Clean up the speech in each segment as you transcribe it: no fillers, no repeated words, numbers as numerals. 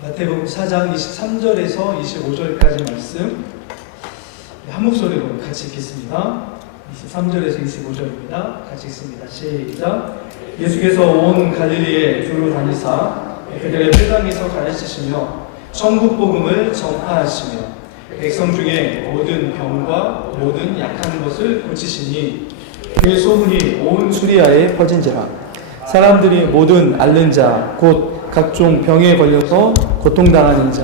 마태복음 4장 23절에서 25절까지 말씀 한 목소리로 같이 읽겠습니다. 23절에서 25절입니다. 같이 읽습니다. 시작. 예수께서 온 갈릴리에 두루 다니사 그들의 회당에서 가르치시며 천국 복음을 전파하시며 백성 중에 모든 병과 모든 약한 것을 고치시니 그의 소문이 온 수리아에 퍼진지라. 사람들이 모든 앓는 자 곧 각종 병에 걸려서 고통당하는 자,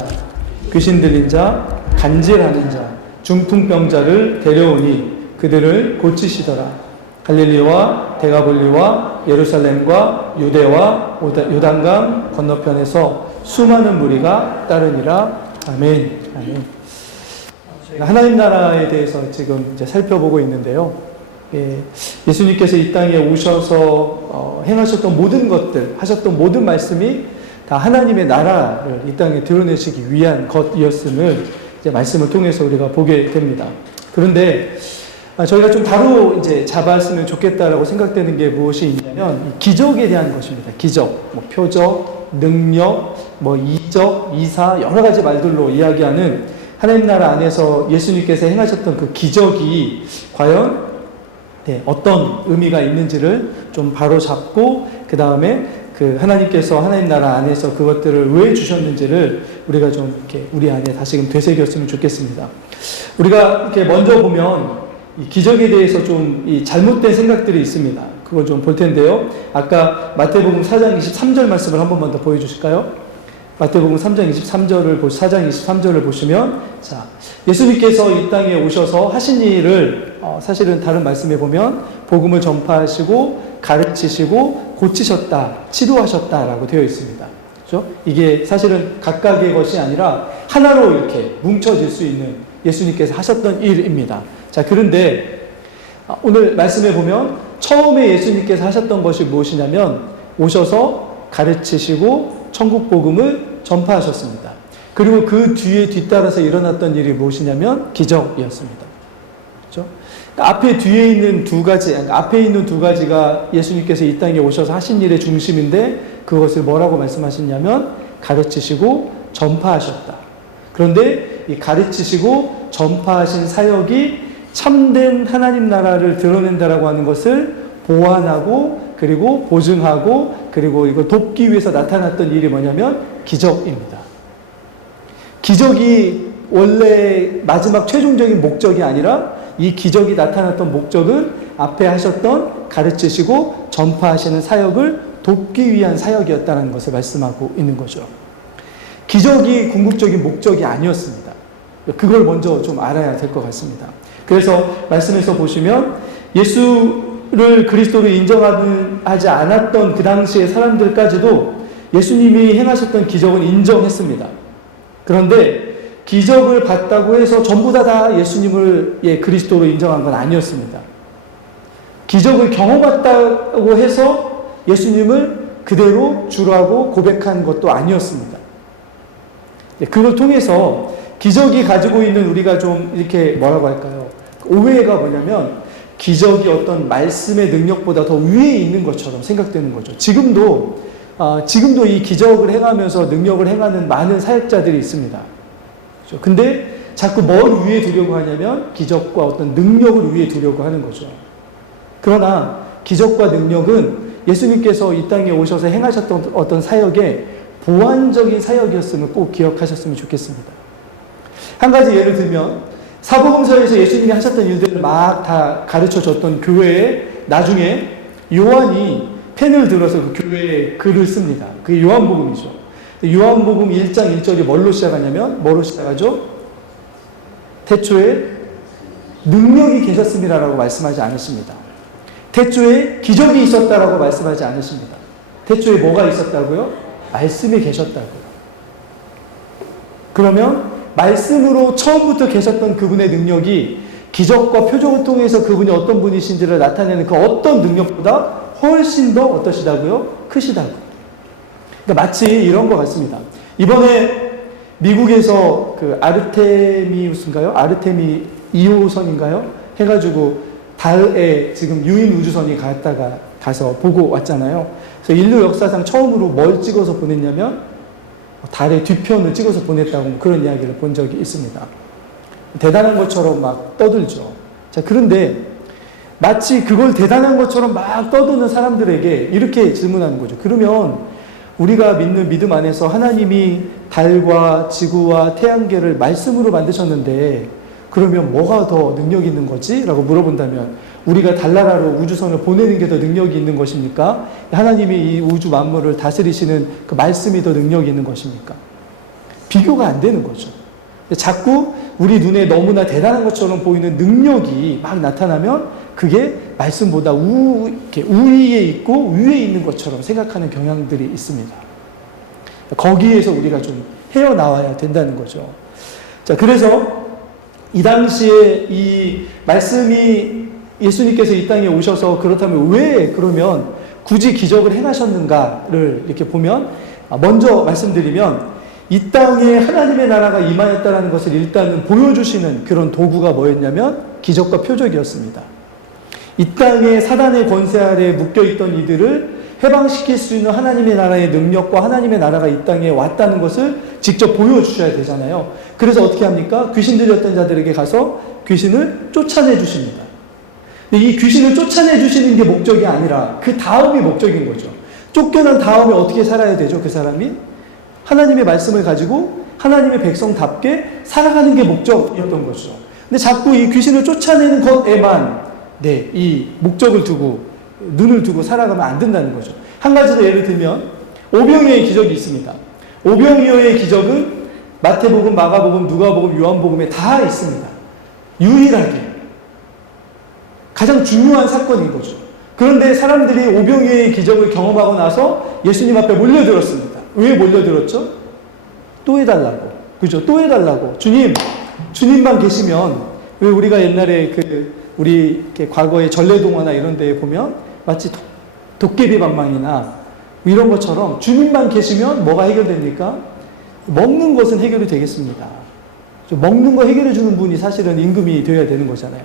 귀신 들린 자, 간질하는 자, 중풍병자를 데려오니 그들을 고치시더라. 갈릴리와 데가볼리와 예루살렘과 유대와 요단강 건너편에서 수많은 무리가 따르니라. 아멘. 아멘. 하나님 나라에 대해서 지금 이제 살펴보고 있는데요. 예수님께서 이 땅에 오셔서 행하셨던 모든 것들, 하셨던 모든 말씀이 다 하나님의 나라를 이 땅에 드러내시기 위한 것이었음을 이제 말씀을 통해서 우리가 보게 됩니다. 그런데 저희가 좀 바로 이제 잡았으면 좋겠다라고 생각되는 게 무엇이 있냐면 기적에 대한 것입니다. 기적, 표적, 능력, 이적, 이사 여러 가지 말들로 이야기하는 하나님 나라 안에서 예수님께서 행하셨던 그 기적이 과연 어떤 의미가 있는지를 좀 바로 잡고 그 다음에 그 하나님께서 하나님 나라 안에서 그것들을 왜 주셨는지를 우리가 좀 이렇게 우리 안에 다시금 되새겼으면 좋겠습니다. 우리가 이렇게 먼저 보면 이 기적에 대해서 좀 이 잘못된 생각들이 있습니다. 그걸 좀 볼 텐데요. 아까 마태복음 4장 23절 말씀을 한 번만 더 보여주실까요? 마태복음 4장 23절을 보시면, 자, 예수님께서 이 땅에 오셔서 하신 일을 사실은 다른 말씀에 보면 복음을 전파하시고 가르치시고 고치셨다, 치료하셨다라고 되어 있습니다. 그렇죠? 이게 사실은 각각의 것이 아니라 하나로 이렇게 뭉쳐질 수 있는 예수님께서 하셨던 일입니다. 자, 그런데 오늘 말씀에 보면 처음에 예수님께서 하셨던 것이 무엇이냐면 오셔서 가르치시고 천국 복음을 전파하셨습니다. 그리고 그 뒤에 뒤따라서 일어났던 일이 무엇이냐면 기적이었습니다. 그렇죠? 앞에 있는 두 가지가 예수님께서 이 땅에 오셔서 하신 일의 중심인데 그것을 뭐라고 말씀하셨냐면 가르치시고 전파하셨다. 그런데 이 가르치시고 전파하신 사역이 참된 하나님 나라를 드러낸다라고 하는 것을 보완하고 그리고 보증하고 그리고 이걸 돕기 위해서 나타났던 일이 뭐냐면 기적입니다. 기적이 원래 마지막 최종적인 목적이 아니라 이 기적이 나타났던 목적은 앞에 하셨던 가르치시고 전파하시는 사역을 돕기 위한 사역이었다는 것을 말씀하고 있는 거죠. 기적이 궁극적인 목적이 아니었습니다. 그걸 먼저 좀 알아야 될 것 같습니다. 그래서 말씀에서 보시면 예수를 그리스도로 인정하지 않았던 그 당시의 사람들까지도 예수님이 행하셨던 기적은 인정했습니다. 그런데 기적을 봤다고 해서 전부 다 예수님을 그리스도로 인정한 건 아니었습니다. 기적을 경험했다고 해서 예수님을 그대로 주라고 고백한 것도 아니었습니다. 그걸 통해서 기적이 가지고 있는 우리가 좀 이렇게 뭐라고 할까요? 오해가 뭐냐면 기적이 어떤 말씀의 능력보다 더 위에 있는 것처럼 생각되는 거죠. 지금도 이 기적을 행하면서 능력을 행하는 많은 사역자들이 있습니다. 그렇죠? 근데 자꾸 뭘 위에 두려고 하냐면 기적과 어떤 능력을 위에 두려고 하는 거죠. 그러나 기적과 능력은 예수님께서 이 땅에 오셔서 행하셨던 어떤 사역의 보완적인 사역이었음을 꼭 기억하셨으면 좋겠습니다. 한 가지 예를 들면 사복음서에서 예수님이 하셨던 일들을 막 다 가르쳐줬던 교회에 나중에 요한이 펜을 들어서 그 교회에 글을 씁니다. 그게 요한복음이죠. 요한복음 1장 1절이 뭐로 시작하죠? 태초에 능력이 계셨음이라고 말씀하지 않으십니다. 태초에 기적이 있었다라고 말씀하지 않으십니다. 태초에 뭐가 있었다고요? 말씀이 계셨다고요. 그러면 말씀으로 처음부터 계셨던 그분의 능력이 기적과 표적을 통해서 그분이 어떤 분이신지를 나타내는 그 어떤 능력보다 훨씬 더 어떠시다고요? 크시다고. 그러니까 마치 이런 것 같습니다. 이번에 미국에서 그 아르테미우스인가요? 아르테미이오선인가요? 해가지고 달에 지금 유인 우주선이 가서 보고 왔잖아요. 그래서 인류 역사상 처음으로 뭘 찍어서 보냈냐면 달의 뒤편을 찍어서 보냈다고 그런 이야기를 본 적이 있습니다. 대단한 것처럼 막 떠들죠. 자, 그런데 마치 그걸 대단한 것처럼 막 떠드는 사람들에게 이렇게 질문하는 거죠. 그러면 우리가 믿는 믿음 안에서 하나님이 달과 지구와 태양계를 말씀으로 만드셨는데 그러면 뭐가 더 능력 있는 거지? 라고 물어본다면 우리가 달나라로 우주선을 보내는 게 더 능력이 있는 것입니까? 하나님이 이 우주 만물을 다스리시는 그 말씀이 더 능력이 있는 것입니까? 비교가 안 되는 거죠. 자꾸 우리 눈에 너무나 대단한 것처럼 보이는 능력이 막 나타나면 그게 말씀보다 우위에 있고 위에 있는 것처럼 생각하는 경향들이 있습니다. 거기에서 우리가 좀 헤어나와야 된다는 거죠. 자, 그래서 이 당시에 이 말씀이 예수님께서 이 땅에 오셔서 그렇다면 왜 그러면 굳이 기적을 행하셨는가를 이렇게 보면 먼저 말씀드리면 이 땅에 하나님의 나라가 임하였다는 것을 일단은 보여주시는 그런 도구가 뭐였냐면 기적과 표적이었습니다. 이 땅에 사단의 권세 아래에 묶여있던 이들을 해방시킬 수 있는 하나님의 나라의 능력과 하나님의 나라가 이 땅에 왔다는 것을 직접 보여주셔야 되잖아요. 그래서 어떻게 합니까? 귀신 들렸던 자들에게 가서 귀신을 쫓아내 주십니다. 이 귀신을 쫓아내 주시는 게 목적이 아니라 그 다음이 목적인 거죠. 쫓겨난 다음에 어떻게 살아야 되죠? 그 사람이? 하나님의 말씀을 가지고 하나님의 백성답게 살아가는 게 목적이었던 거죠. 근데 자꾸 이 귀신을 쫓아내는 것에만 이 목적을 두고 눈을 두고 살아가면 안 된다는 거죠. 한 가지 더 예를 들면 오병이어의 기적이 있습니다. 오병이어의 기적은 마태복음, 마가복음, 누가복음, 요한복음에 다 있습니다. 유일하게 가장 중요한 사건인 거죠. 그런데 사람들이 오병이어의 기적을 경험하고 나서 예수님 앞에 몰려들었습니다. 왜 몰려들었죠? 또 해달라고. 그죠? 또 해달라고. 주님만 계시면, 왜 우리가 옛날에 우리 과거의 전래동화나 이런 데에 보면 마치 도깨비 방망이나 이런 것처럼 주님만 계시면 뭐가 해결됩니까? 먹는 것은 해결이 되겠습니다. 먹는 거 해결해 주는 분이 사실은 임금이 되어야 되는 거잖아요.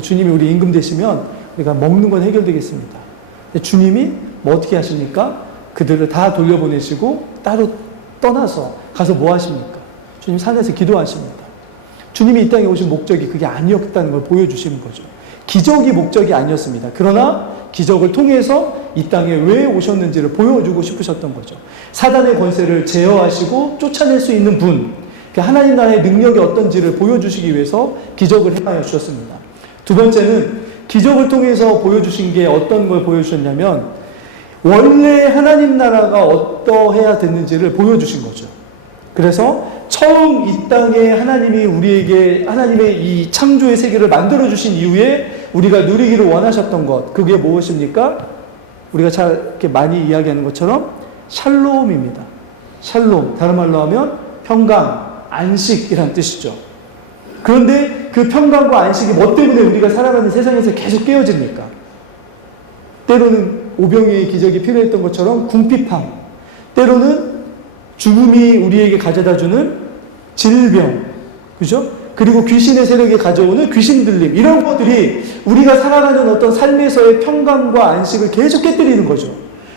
주님이 우리 임금 되시면 우리가 먹는 건 해결되겠습니다. 주님이 뭐 어떻게 하십니까? 그들을 다 돌려보내시고 따로 떠나서 가서 뭐 하십니까? 주님 산에서 기도하십니다. 주님이 이 땅에 오신 목적이 그게 아니었다는 걸 보여주시는 거죠. 기적이 목적이 아니었습니다. 그러나 기적을 통해서 이 땅에 왜 오셨는지를 보여주고 싶으셨던 거죠. 사단의 권세를 제어하시고 쫓아낼 수 있는 분, 하나님 나라의 능력이 어떤지를 보여주시기 위해서 기적을 행하여 주셨습니다. 두 번째는 기적을 통해서 보여주신 게 어떤 걸 보여주셨냐면 원래 하나님 나라가 어떠해야 됐는지를 보여주신 거죠. 그래서 처음 이 땅에 하나님이 우리에게 하나님의 이 창조의 세계를 만들어주신 이후에 우리가 누리기를 원하셨던 것, 그게 무엇입니까? 우리가 잘 이렇게 많이 이야기하는 것처럼 샬롬입니다. 샬롬, 다른 말로 하면 평강, 안식이란 뜻이죠. 그런데 그 평강과 안식이 뭐 때문에 우리가 살아가는 세상에서 계속 깨어집니까? 때로는 오병이어의 기적이 필요했던 것처럼 궁핍함, 때로는 죽음이 우리에게 가져다주는 질병, 그죠? 그리고 귀신의 세력이 가져오는 귀신 들림, 이런 것들이 우리가 살아가는 어떤 삶에서의 평강과 안식을 계속 깨뜨리는 거죠.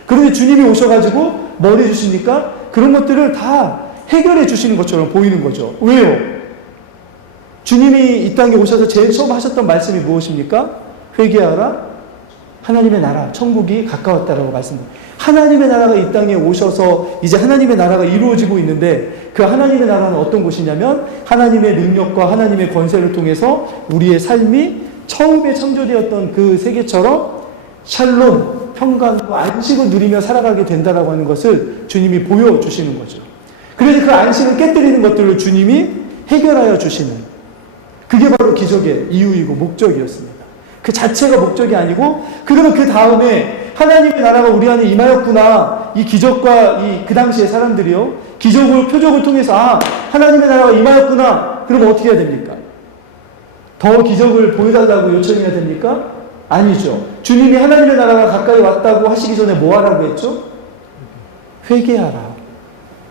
그런데 주님이 오셔가지고 뭘 해주십니까? 그런 것들을 다 해결해 주시는 것처럼 보이는 거죠. 왜요? 주님이 이 땅에 오셔서 제일 처음 하셨던 말씀이 무엇입니까? 회개하라. 하나님의 나라, 천국이 가까웠다라고 말씀합니다. 하나님의 나라가 이 땅에 오셔서 이제 하나님의 나라가 이루어지고 있는데 그 하나님의 나라는 어떤 곳이냐면 하나님의 능력과 하나님의 권세를 통해서 우리의 삶이 처음에 창조되었던 그 세계처럼 샬롬, 평강과 안식을 누리며 살아가게 된다라고 하는 것을 주님이 보여주시는 거죠. 그래서 그 안식을 깨뜨리는 것들을 주님이 해결하여 주시는, 그게 바로 기적의 이유이고 목적이었습니다. 그 자체가 목적이 아니고, 그러면 그 다음에 하나님의 나라가 우리 안에 임하였구나, 이 기적과 그 당시의 사람들이요, 기적을, 표적을 통해서 하나님의 나라가 임하였구나, 그러면 어떻게 해야 됩니까? 더 기적을 보여달라고 요청해야 됩니까? 아니죠. 주님이 하나님의 나라가 가까이 왔다고 하시기 전에 뭐 하라고 했죠? 회개하라.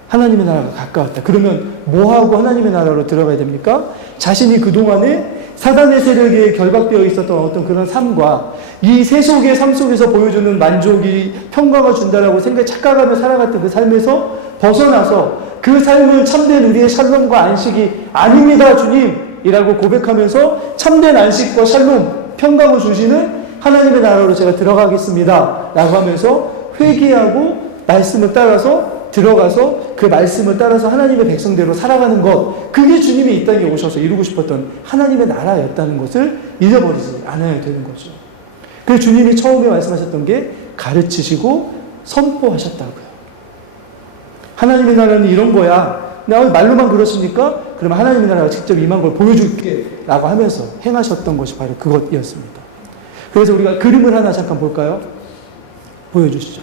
하나님의 나라가 가까웠다. 그러면 뭐하고 하나님의 나라로 들어가야 됩니까? 자신이 그동안에 사단의 세력에 결박되어 있었던 어떤 그런 삶과 이 세속의 삶 속에서 보여주는 만족이 평강을 준다라고 착각하며 살아갔던 그 삶에서 벗어나서 그 삶은 참된 우리의 샬롬과 안식이 아닙니다, 주님! 이라고 고백하면서 참된 안식과 샬롬, 평강을 주시는 하나님의 나라로 제가 들어가겠습니다. 라고 하면서 회개하고 말씀을 따라서 들어가서 그 말씀을 따라서 하나님의 백성대로 살아가는 것, 그게 주님이 이 땅에 오셔서 이루고 싶었던 하나님의 나라였다는 것을 잊어버리지 않아야 되는 거죠. 그래서 주님이 처음에 말씀하셨던 게 가르치시고 선포하셨다고요. 하나님의 나라는 이런 거야. 나 말로만 그렇습니까? 그러면 하나님의 나라가 직접 임한 걸 보여줄게 라고 하면서 행하셨던 것이 바로 그것이었습니다. 그래서 우리가 그림을 하나 잠깐 볼까요? 보여주시죠.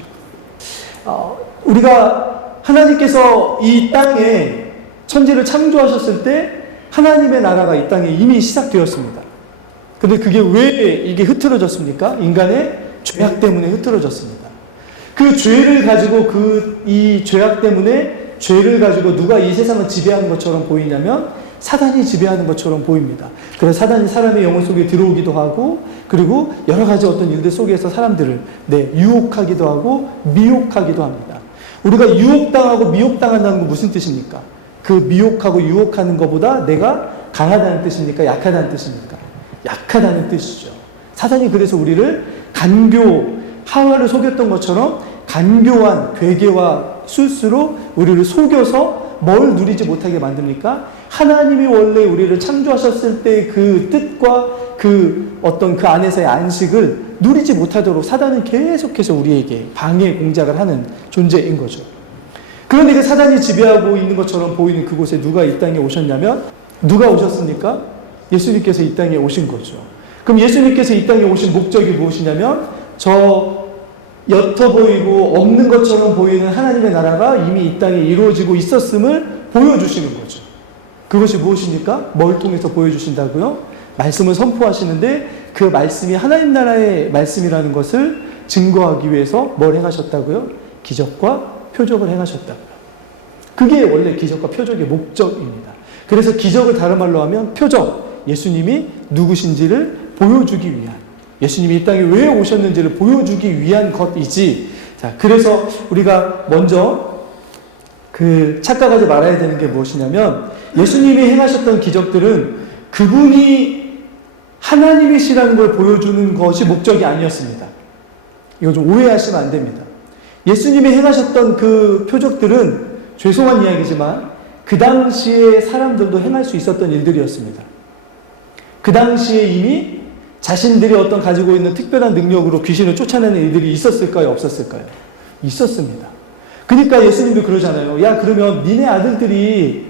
우리가 하나님께서 이 땅에 천지를 창조하셨을 때 하나님의 나라가 이 땅에 이미 시작되었습니다. 근데 그게 왜 이게 흐트러졌습니까? 인간의 죄악 때문에 흐트러졌습니다. 그 죄를 가지고 이 죄악 때문에 죄를 가지고 누가 이 세상을 지배하는 것처럼 보이냐면 사단이 지배하는 것처럼 보입니다. 그래서 사단이 사람의 영혼 속에 들어오기도 하고 그리고 여러 가지 어떤 일들 속에서 사람들을 유혹하기도 하고 미혹하기도 합니다. 우리가 유혹당하고 미혹당한다는 건 무슨 뜻입니까? 그 미혹하고 유혹하는 것보다 내가 강하다는 뜻입니까? 약하다는 뜻입니까? 약하다는 뜻이죠. 사단이 그래서 우리를 하와를 속였던 것처럼 간교한 괴계와 술수로 우리를 속여서 뭘 누리지 못하게 만듭니까? 하나님이 원래 우리를 창조하셨을 때 그 뜻과 그 안에서의 안식을 누리지 못하도록 사단은 계속해서 우리에게 방해 공작을 하는 존재인 거죠. 그런데 그 사단이 지배하고 있는 것처럼 보이는 그곳에 누가 이 땅에 오셨냐면 누가 오셨습니까? 예수님께서 이 땅에 오신 거죠. 그럼 예수님께서 이 땅에 오신 목적이 무엇이냐면 옅어 보이고 없는 것처럼 보이는 하나님의 나라가 이미 이 땅에 이루어지고 있었음을 보여주시는 거죠. 그것이 무엇입니까? 뭘 통해서 보여주신다고요? 말씀을 선포하시는데 그 말씀이 하나님 나라의 말씀이라는 것을 증거하기 위해서 뭘 행하셨다고요? 기적과 표적을 행하셨다고요. 그게 원래 기적과 표적의 목적입니다. 그래서 기적을 다른 말로 하면 표적, 예수님이 누구신지를 보여주기 위한, 예수님이 이 땅에 왜 오셨는지를 보여주기 위한 것이지. 자, 그래서 우리가 먼저 착각하지 말아야 되는 게 무엇이냐면 예수님이 행하셨던 기적들은 그분이 하나님이시라는 걸 보여주는 것이 목적이 아니었습니다. 이거 좀 오해하시면 안 됩니다. 예수님이 행하셨던 그 표적들은 죄송한 이야기지만 그 당시에 사람들도 행할 수 있었던 일들이었습니다. 그 당시에 이미 자신들이 가지고 있는 특별한 능력으로 귀신을 쫓아내는 일들이 있었을까요? 없었을까요? 있었습니다. 그러니까 예수님도 그러잖아요. 야, 그러면 니네 아들들이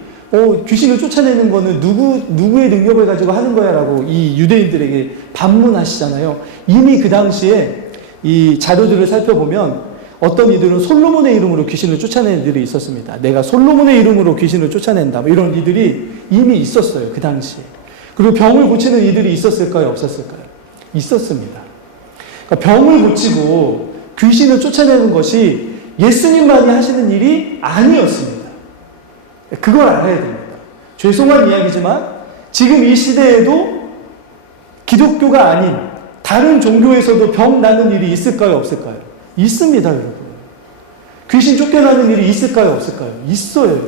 귀신을 쫓아내는 거는 누구의 능력을 가지고 하는 거야? 라고 이 유대인들에게 반문하시잖아요. 이미 그 당시에 이 자료들을 살펴보면 어떤 이들은 솔로몬의 이름으로 귀신을 쫓아내는 일이 있었습니다. 내가 솔로몬의 이름으로 귀신을 쫓아낸다. 이런 이들이 이미 있었어요. 그 당시에. 그리고 병을 고치는 이들이 있었을까요? 없었을까요? 있었습니다. 그러니까 병을 고치고 귀신을 쫓아내는 것이 예수님만이 하시는 일이 아니었습니다. 그걸 알아야 됩니다. 죄송한 이야기지만 지금 이 시대에도 기독교가 아닌 다른 종교에서도 병 나는 일이 있을까요? 없을까요? 있습니다, 여러분. 귀신 쫓겨나는 일이 있을까요? 없을까요? 있어요.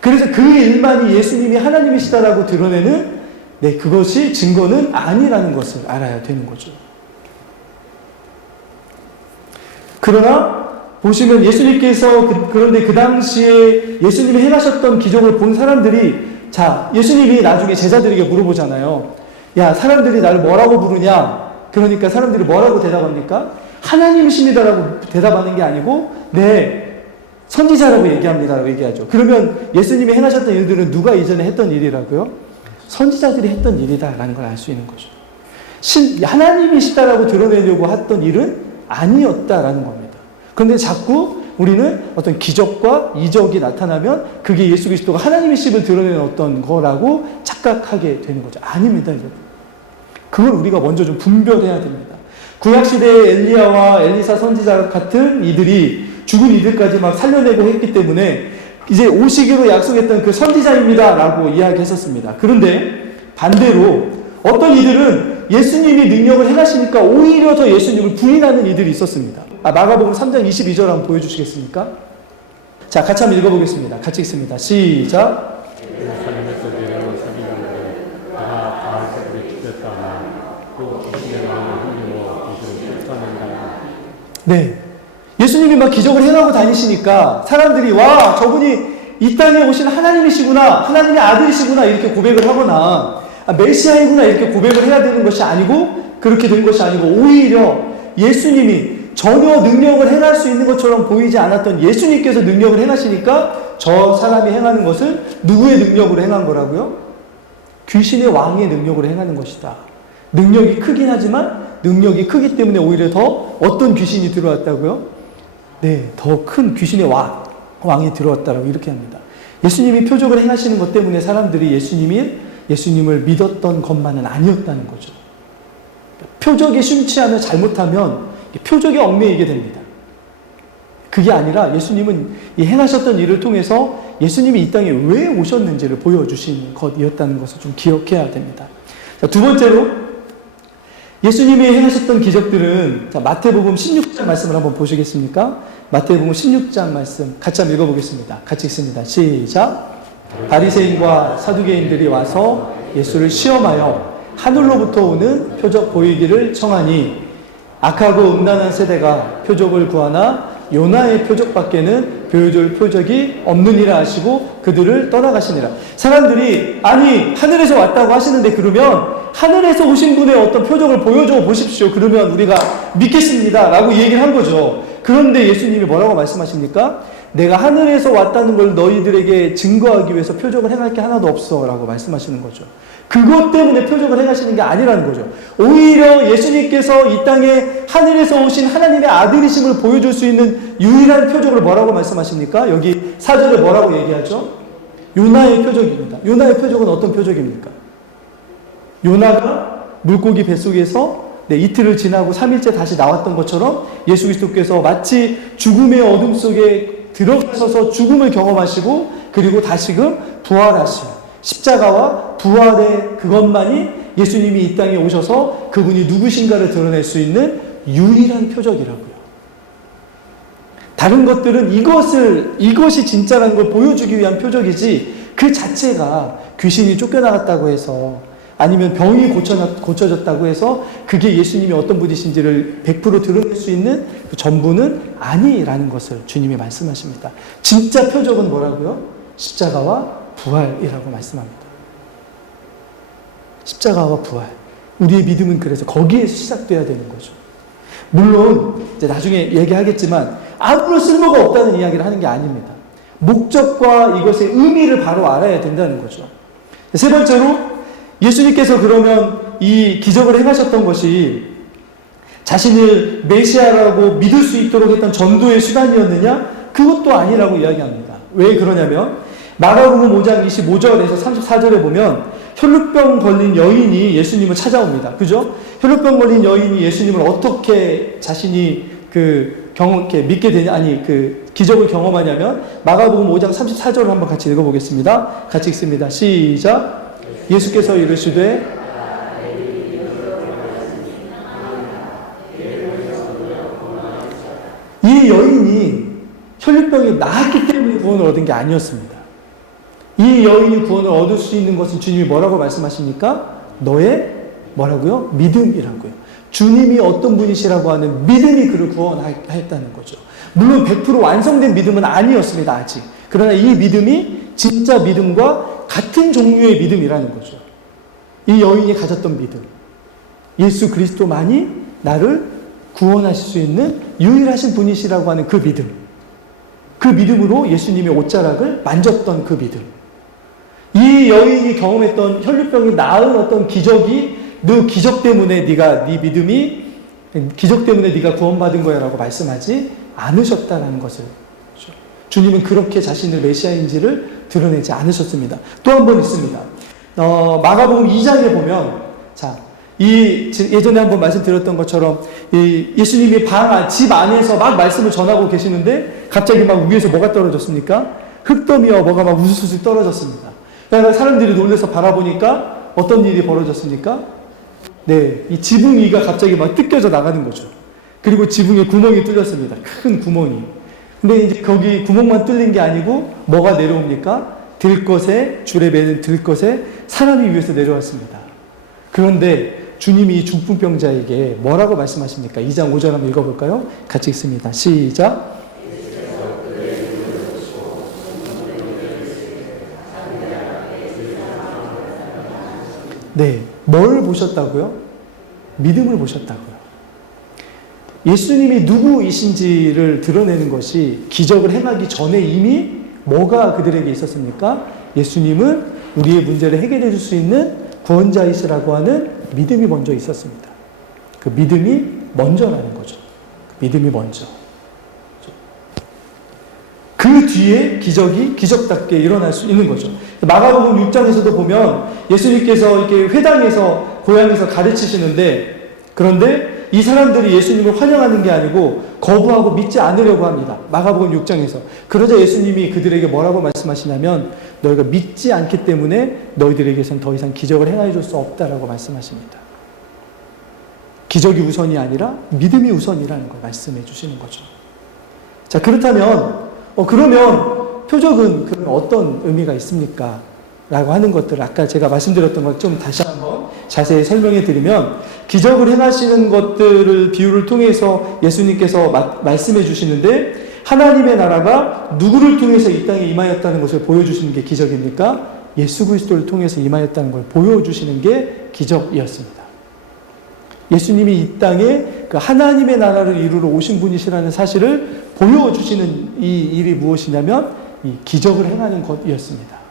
그래서 그 일만이 예수님이 하나님이시다라고 드러내는 그것이 증거는 아니라는 것을 알아야 되는 거죠. 그러나 보시면 예수님께서 그런데 그 당시에 예수님이 행하셨던 기적을 본 사람들이 예수님이 나중에 제자들에게 물어보잖아요. 야, 사람들이 나를 뭐라고 부르냐? 그러니까 사람들이 뭐라고 대답합니까? 하나님이십니다라고 대답하는 게 아니고 선지자라고 얘기합니다라고 얘기하죠. 그러면 예수님이 행하셨던 일들은 누가 이전에 했던 일이라고요? 선지자들이 했던 일이다라는 걸 알 수 있는 거죠. 하나님이시다라고 드러내려고 했던 일은 아니었다라는 겁니다. 그런데 자꾸 우리는 어떤 기적과 이적이 나타나면 그게 예수 그리스도가 하나님이심을 드러내는 어떤 거라고 착각하게 되는 거죠. 아닙니다, 여러분. 그걸 우리가 먼저 좀 분별해야 됩니다. 구약시대의 엘리야와 엘리사 선지자 같은 이들이 죽은 이들까지 막 살려내고 했기 때문에 이제 오시기로 약속했던 그 선지자입니다 라고 이야기했었습니다. 그런데 반대로 어떤 이들은 예수님이 능력을 행하시니까 오히려 더 예수님을 부인하는 이들이 있었습니다. 마가복음 3장 22절 한번 보여주시겠습니까? 자, 같이 한번 읽어보겠습니다. 같이 읽습니다. 시작. 예루살렘에서 내려온 서기관들은 그가 바알세불에 죽였다나 또 귀신의 왕을 흘리고 귀신을 쫓아낸다. 네. 예수님이 막 기적을 행하고 다니시니까 사람들이 와, 저분이 이 땅에 오신 하나님이시구나, 하나님의 아들이시구나 이렇게 고백을 하거나 메시아이구나 이렇게 고백을 해야 되는 것이 아니고 그렇게 된 것이 아니고 오히려 예수님이 전혀 능력을 행할 수 있는 것처럼 보이지 않았던 예수님께서 능력을 행하시니까 저 사람이 행하는 것을 누구의 능력으로 행한 거라고요? 귀신의 왕의 능력으로 행하는 것이다. 능력이 크긴 하지만 능력이 크기 때문에 오히려 더 어떤 귀신이 들어왔다고요? 네, 더 큰 귀신의 왕이 들어왔다라고 이렇게 합니다. 예수님이 표적을 행하시는 것 때문에 사람들이 예수님을 믿었던 것만은 아니었다는 거죠. 표적이 심취하며 잘못하면 표적에 얽매이게 됩니다. 그게 아니라 예수님은 이 행하셨던 일을 통해서 예수님이 이 땅에 왜 오셨는지를 보여주신 것이었다는 것을 좀 기억해야 됩니다. 자, 두 번째로 예수님이 행하셨던 기적들은 자, 마태복음 16장 말씀을 한번 보시겠습니까? 마태복음 16장 말씀 같이 한번 읽어보겠습니다. 같이 읽습니다. 시작. 바리새인과 사두개인들이 와서 예수를 시험하여 하늘로부터 오는 표적 보이기를 청하니 악하고 음란한 세대가 표적을 구하나 요나의 표적밖에는 보여줄 표적이 없느니라 하시고 그들을 떠나가시니라. 사람들이 아니 하늘에서 왔다고 하시는데 그러면 하늘에서 오신 분의 어떤 표적을 보여줘 보십시오. 그러면 우리가 믿겠습니다 라고 얘기를 한 거죠. 그런데 예수님이 뭐라고 말씀하십니까? 내가 하늘에서 왔다는 걸 너희들에게 증거하기 위해서 표적을 행할 게 하나도 없어 라고 말씀하시는 거죠. 그것 때문에 표적을 행하시는 게 아니라는 거죠. 오히려 예수님께서 이 땅에 하늘에서 오신 하나님의 아들이심을 보여줄 수 있는 유일한 표적을 뭐라고 말씀하십니까? 여기 4절에 뭐라고 얘기하죠? 요나의 표적입니다. 요나의 표적은 어떤 표적입니까? 요나가 물고기 뱃속에서 이틀을 지나고 3일째 다시 나왔던 것처럼 예수 그리스도께서 마치 죽음의 어둠 속에 들어가셔서 죽음을 경험하시고 그리고 다시금 부활하시고 십자가와 부활의 그것만이 예수님이 이 땅에 오셔서 그분이 누구신가를 드러낼 수 있는 유일한 표적이라고요. 다른 것들은 이것이 진짜라는 걸 보여주기 위한 표적이지 그 자체가 귀신이 쫓겨나갔다고 해서 아니면 병이 고쳐졌다고 해서 그게 예수님이 어떤 분이신지를 100% 드러낼 수 있는 그 전부는 아니라는 것을 주님이 말씀하십니다. 진짜 표적은 뭐라고요? 십자가와 부활이라고 말씀합니다. 십자가와 부활. 우리의 믿음은 그래서 거기에서 시작돼야 되는 거죠. 물론 이제 나중에 얘기하겠지만 아무런 쓸모가 없다는 이야기를 하는 게 아닙니다. 목적과 이것의 의미를 바로 알아야 된다는 거죠. 세 번째로 예수님께서 그러면 이 기적을 행하셨던 것이 자신을 메시아라고 믿을 수 있도록 했던 전도의 수단이었느냐? 그것도 아니라고 이야기합니다. 왜 그러냐면 마가복음 5장 25절에서 34절에 보면 혈루병 걸린 여인이 예수님을 찾아옵니다. 그죠? 혈루병 걸린 여인이 예수님을 어떻게 자신이 믿게 되냐, 기적을 경험하냐면 마가복음 5장 34절을 한번 같이 읽어보겠습니다. 같이 읽습니다. 시작. 예수께서 이르시되 이 여인이 혈루병이 나았기 때문에 구원을 얻은 게 아니었습니다. 이 여인이 구원을 얻을 수 있는 것은 주님이 뭐라고 말씀하십니까? 너의 뭐라고요? 믿음이라고요. 주님이 어떤 분이시라고 하는 믿음이 그를 구원하였다는 거죠. 물론 100% 완성된 믿음은 아니었습니다. 아직. 그러나 이 믿음이 진짜 믿음과 같은 종류의 믿음이라는 거죠. 이 여인이 가졌던 믿음. 예수 그리스도만이 나를 구원하실 수 있는 유일하신 분이시라고 하는 그 믿음. 그 믿음으로 예수님의 옷자락을 만졌던 그 믿음. 이 여인이 경험했던 혈루병이 나은 어떤 기적이 너 기적 때문에 네 믿음이 기적 때문에 네가 구원받은 거야라고 말씀하지 않으셨다는 것을 주님은 그렇게 자신을 메시아인지를 드러내지 않으셨습니다. 또 한 번 있습니다. 마가복음 2장에 보면 예전에 한번 말씀드렸던 것처럼 예수님이 집 안에서 막 말씀을 전하고 계시는데 갑자기 막 위에서 뭐가 떨어졌습니까? 흙더미와 뭐가 막 우수수 떨어졌습니다. 그러니까 사람들이 놀라서 바라보니까 어떤 일이 벌어졌습니까? 이 지붕 위가 갑자기 막 뜯겨져 나가는 거죠. 그리고 지붕에 구멍이 뚫렸습니다. 큰 구멍이. 근데 이제 거기 구멍만 뚫린 게 아니고 뭐가 내려옵니까? 들것에, 줄에 매는 들것에 사람이 위에서 내려왔습니다. 그런데 주님이 이 중풍병자에게 뭐라고 말씀하십니까? 2장 5절 한번 읽어볼까요? 같이 읽습니다. 시작. 네, 뭘 보셨다고요? 믿음을 보셨다고요. 예수님이 누구이신지를 드러내는 것이 기적을 행하기 전에 이미 뭐가 그들에게 있었습니까? 예수님은 우리의 문제를 해결해 줄 수 있는 구원자이시라고 하는 믿음이 먼저 있었습니다. 그 믿음이 먼저라는 거죠. 그 믿음이 먼저. 그 뒤에 기적이 기적답게 일어날 수 있는 거죠. 마가복음 6장에서도 보면 예수님께서 이렇게 회당에서 고향에서 가르치시는데, 그런데 이 사람들이 예수님을 환영하는 게 아니고 거부하고 믿지 않으려고 합니다. 마가복음 6장에서. 그러자 예수님이 그들에게 뭐라고 말씀하시냐면, 너희가 믿지 않기 때문에 너희들에게선 더 이상 기적을 행하여 줄 수 없다라고 말씀하십니다. 기적이 우선이 아니라 믿음이 우선이라는 걸 말씀해 주시는 거죠. 자, 그렇다면 그러면 표적은 그런 어떤 의미가 있습니까? 라고 하는 것들을 아까 제가 말씀드렸던 걸 좀 다시 한번 자세히 설명해 드리면, 기적을 행하시는 것들을 비유를 통해서 예수님께서 말씀해 주시는데, 하나님의 나라가 누구를 통해서 이 땅에 임하였다는 것을 보여주시는 게 기적입니까? 예수 그리스도를 통해서 임하였다는 걸 보여주시는 게 기적이었습니다. 예수님이 이 땅에 그 하나님의 나라를 이루러 오신 분이시라는 사실을 보여주시는 이 일이 무엇이냐면 이 기적을 행하는 것이었습니다.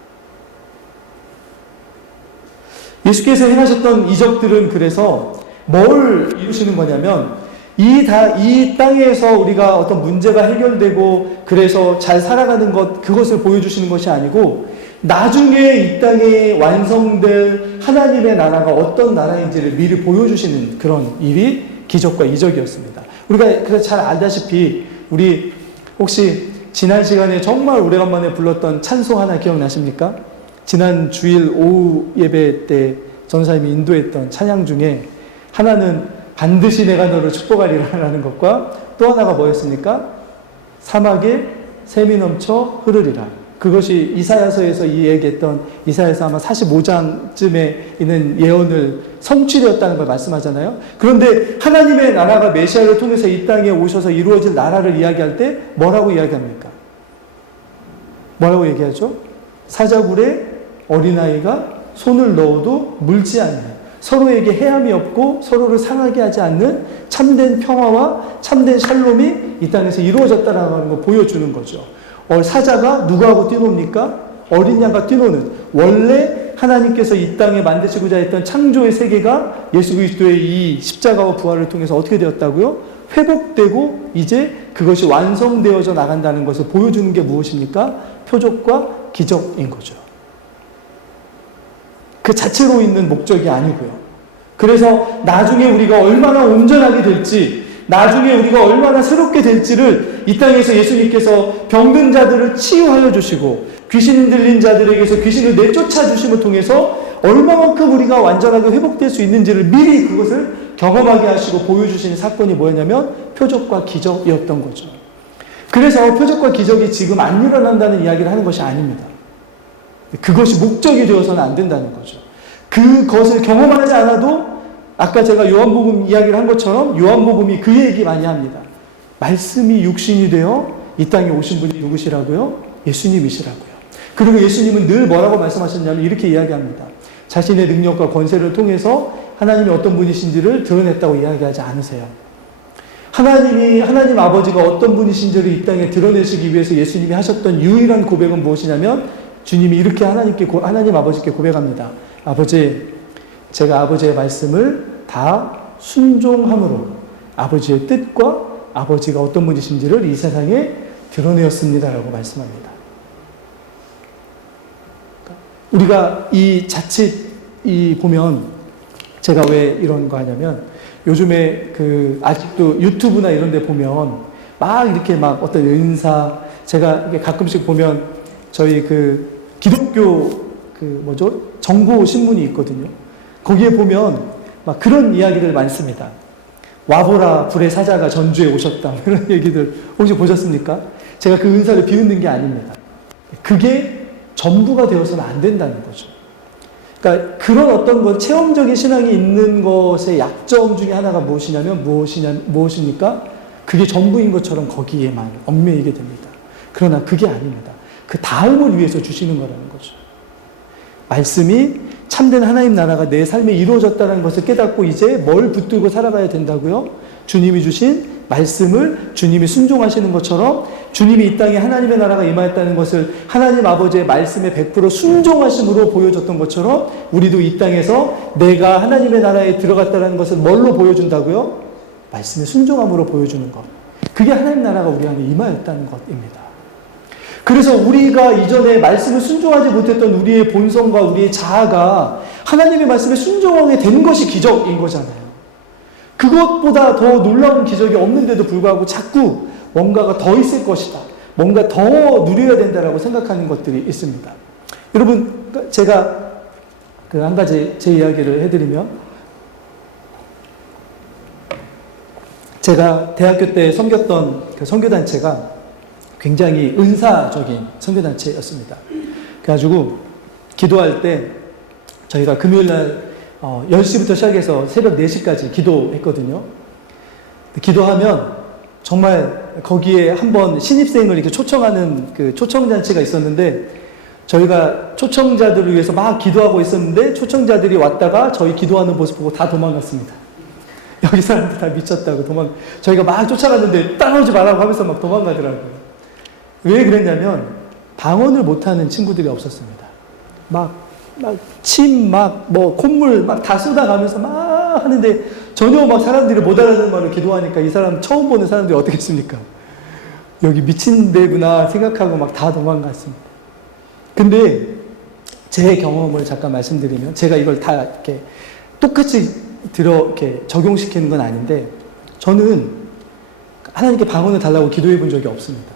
예수께서 행하셨던 이적들은 그래서 뭘 이루시는 거냐면, 이 땅에서 우리가 어떤 문제가 해결되고 그래서 잘 살아가는 것, 그것을 보여주시는 것이 아니고, 나중에 이 땅에 완성될 하나님의 나라가 어떤 나라인지를 미리 보여주시는 그런 일이 기적과 이적이었습니다. 우리가 그래서 잘 알다시피, 우리 혹시 지난 시간에 정말 오래간만에 불렀던 찬송 하나 기억나십니까? 지난 주일 오후 예배 때 전사님이 인도했던 찬양 중에 하나는 반드시 내가 너를 축복하리라라는 것과, 또 하나가 뭐였습니까? 사막에 샘이 넘쳐 흐르리라. 그것이 이사야서에서 이 얘기했던, 이사야서 아마 45장쯤에 있는 예언을 성취되었다는 걸 말씀하잖아요. 그런데 하나님의 나라가 메시아를 통해서 이 땅에 오셔서 이루어질 나라를 이야기할 때 뭐라고 이야기합니까? 뭐라고 얘기하죠? 사자굴에 어린아이가 손을 넣어도 물지 않는, 서로에게 해함이 없고 서로를 상하게 하지 않는 참된 평화와 참된 샬롬이 이 땅에서 이루어졌다라는 걸 보여주는 거죠. 사자가 누구하고 뛰놉니까? 어린 양과 뛰노는, 원래 하나님께서 이 땅에 만드시고자 했던 창조의 세계가 예수 그리스도의 이 십자가와 부활을 통해서 어떻게 되었다고요? 회복되고 이제 그것이 완성되어져 나간다는 것을 보여주는 게 무엇입니까? 표적과 기적인 거죠. 그 자체로 있는 목적이 아니고요. 그래서 나중에 우리가 얼마나 온전하게 될지, 나중에 우리가 얼마나 새롭게 될지를 이 땅에서 예수님께서 병든 자들을 치유하여 주시고 귀신 들린 자들에게서 귀신을 내쫓아 주심을 통해서 얼마만큼 우리가 완전하게 회복될 수 있는지를 미리 그것을 경험하게 하시고 보여주시는 사건이 뭐였냐면 표적과 기적이었던 거죠. 그래서 표적과 기적이 지금 안 일어난다는 이야기를 하는 것이 아닙니다. 그것이 목적이 되어서는 안 된다는 거죠. 그것을 경험하지 않아도, 아까 제가 요한복음 이야기를 한 것처럼 요한복음이 그 얘기 많이 합니다. 말씀이 육신이 되어 이 땅에 오신 분이 누구시라고요? 예수님이시라고요. 그리고 예수님은 늘 뭐라고 말씀하셨냐면 이렇게 이야기합니다. 자신의 능력과 권세를 통해서 하나님이 어떤 분이신지를 드러냈다고 이야기하지 않으세요. 하나님 아버지가 어떤 분이신지를 이 땅에 드러내시기 위해서 예수님이 하셨던 유일한 고백은 무엇이냐면, 주님이 이렇게 하나님 아버지께 고백합니다. 아버지, 제가 아버지의 말씀을 다 순종함으로 아버지의 뜻과 아버지가 어떤 분이신지를 이 세상에 드러내었습니다라고 말씀합니다. 우리가 이 자칫 보면, 제가 왜 이런 거 하냐면, 요즘에 아직도 유튜브나 이런 데 보면 막 이렇게 막 어떤 은사, 제가 가끔씩 보면 저희 기독교 정보 신문이 있거든요. 거기에 보면 막 그런 이야기들 많습니다. 와보라, 불의 사자가 전주에 오셨다. 이런 얘기들 혹시 보셨습니까? 제가 그 은사를 비웃는 게 아닙니다. 그게 전부가 되어서는 안 된다는 거죠. 그러니까 그런 어떤 것, 체험적인 신앙이 있는 것의 약점 중에 하나가 무엇이니까 그게 전부인 것처럼 거기에만 얽매이게 됩니다. 그러나 그게 아닙니다. 그 다음을 위해서 주시는 거라는 거죠. 말씀이 참된 하나님 나라가 내 삶에 이루어졌다는 것을 깨닫고 이제 뭘 붙들고 살아가야 된다고요? 주님이 주신 말씀을 주님이 순종하시는 것처럼 주님이 이 땅에 하나님의 나라가 임하였다는 것을 하나님 아버지의 말씀에 100% 순종하심으로 보여줬던 것처럼 우리도 이 땅에서 내가 하나님의 나라에 들어갔다는 것을 뭘로 보여준다고요? 말씀에 순종함으로 보여주는 것. 그게 하나님 나라가 우리 안에 임하였다는 것입니다. 그래서 우리가 이전에 말씀을 순종하지 못했던 우리의 본성과 우리의 자아가 하나님의 말씀에 순종하게 된 것이 기적인 거잖아요. 그것보다 더 놀라운 기적이 없는데도 불구하고 자꾸 뭔가가 더 있을 것이다. 뭔가 더 누려야 된다라고 생각하는 것들이 있습니다. 여러분, 제가 한 가지 제 이야기를 해드리면, 제가 대학교 때 섬겼던 그 선교단체가 굉장히 은사적인 선교단체였습니다. 그래가지고 기도할 때 저희가 금요일날 10시부터 시작해서 새벽 4시까지 기도했거든요. 기도하면 정말 거기에 한번 신입생을 이렇게 초청하는 그 초청잔치가 있었는데 저희가 초청자들을 위해서 막 기도하고 있었는데 초청자들이 왔다가 저희 기도하는 모습 보고 다 도망갔습니다. 여기 사람들 다 미쳤다고 저희가 막 쫓아갔는데 따라오지 말라고 하면서 막 도망가더라고요. 왜 그랬냐면 방언을 못하는 친구들이 없었습니다. 콧물 막 다 쏟아가면서 막 하는데 전혀 막 사람들이 못 알아듣는 말을 기도하니까 이 사람 처음 보는 사람들이 어떻겠습니까? 여기 미친 데구나 생각하고 막 다 도망갔습니다. 근데 제 경험을 잠깐 말씀드리면 제가 이걸 다 이렇게 똑같이 이렇게 적용시키는 건 아닌데 저는 하나님께 방언을 달라고 기도해 본 적이 없습니다.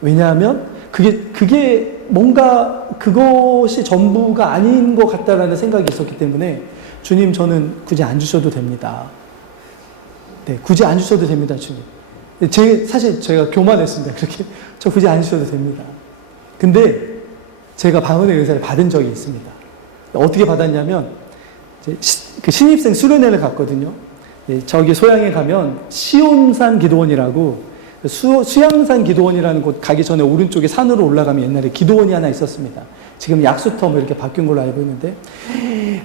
왜냐하면 그게 뭔가 그것이 전부가 아닌 것 같다라는 생각이 있었기 때문에 주님 저는 굳이 안 주셔도 됩니다. 네, 굳이 안 주셔도 됩니다, 주님. 사실 제가 교만했습니다. 그렇게 저 굳이 안 주셔도 됩니다. 근데 제가 방언의 은사를 받은 적이 있습니다. 어떻게 받았냐면 그 신입생 수련회를 갔거든요. 저기 소양에 가면 시온산 기도원이라고 수양산 기도원이라는 곳 가기 전에 오른쪽에 산으로 올라가면 옛날에 기도원이 하나 있었습니다. 지금 약수터 뭐 이렇게 바뀐 걸로 알고 있는데